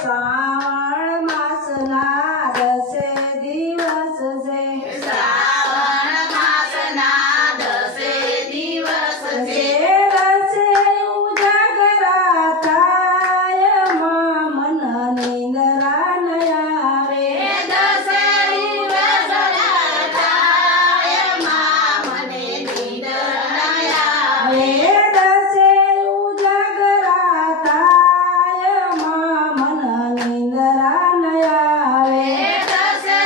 श्रावण मासना 10 दिवस जे श्रावण मासना 10 दिवस जे रसे उजागरा थाय मन निंदरा नयावे 10 उजागरा थाय મને નિંદર ન આવે રસે ઉજાગરા थाय मन निंदरा नयावे 10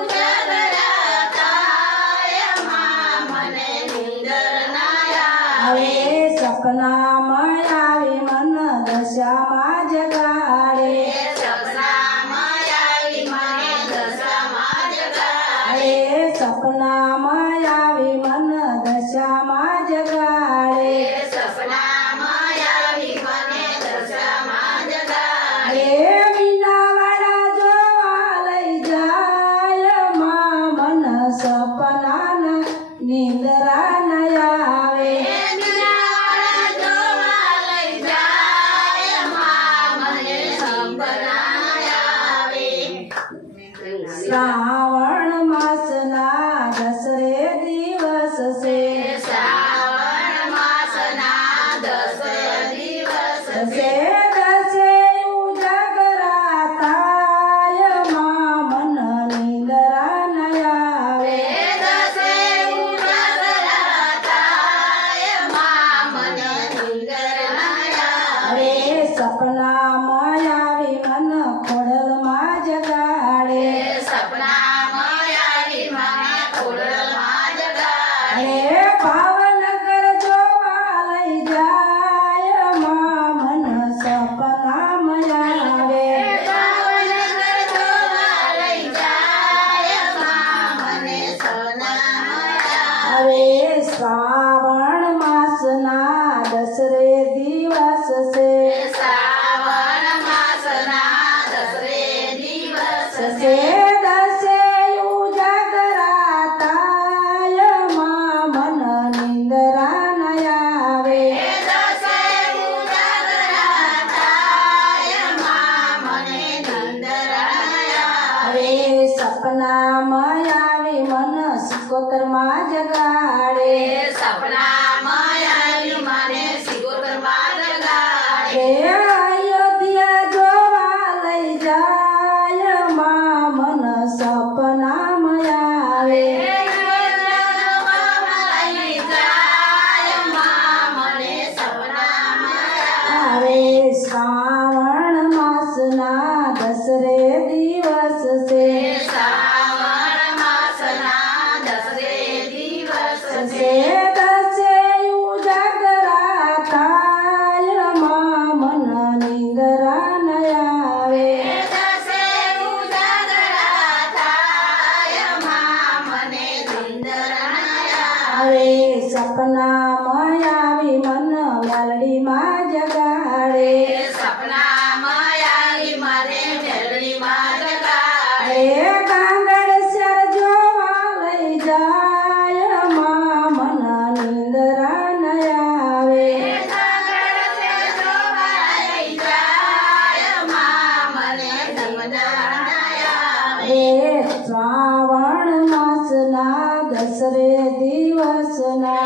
ઉજાગરા थाय મને નિંદર ન આવે सपना मायावी मन दशामा जगाड़े સપનામાં આવી મને દશામાં જગાડે सपना मायावी मन दशामा जगाड़े સપનામાં આવી મને દશામાં જગાડે मीना वाला जोवा लई जाय मन सपना निंदरा नयावे મીનાવાળા જોવા લઈ જાય મને સપના આવે श्रावण मासना 10 दिवस से શ્રાવણ માસના 10 દિવસ છે दसे उजागरा थाय मन निंदरा नयावे 10 ઉજાગરા થાય મને નિંદર ન આવે सपना मायावी मन खोडल मा जगाड़े સપનામાં આવી મને ખોડલમાં જગાડે भावनगर जोवा लई जाय मन सपना मयावे ભાવનગર જોવા લઈ જાય મને સપનામાં આવે श्रावण मासना 10 दिवस से શ્રાવણ માસના 10 દિવસ से दसे उजागरा थाय मन निंदरा नयावे 10 ઉજાગરા થાય મને નિંદર ન આવે सपना मायावी मन सिकोतर मा जगाड़े સપનામાં આવી મને સિકોતરમાં જગાડે अयोध्या जोवा लई जाय मन सपना मयावे લઈ જાય મને સપનામાં આવે श्रावण मासना 10 दिवस से શ્રાવણ માસના 10 દિવસ છે दसे उजागरा थाय मन निंदरा नयावे 10 ઉજાગરા થાય મને નિંદર ન આવે सपना मायावी मन मेलडी मा जगाड़े સપનામાં આવી મને મેલડીમાં જગાડે कांगड़ सर जोवा लई जाय मन निंदरा नयावे કાગળ સે જોવા લઈ જાય મને સપના ન આવે श्रावण मासना 10 दिवसना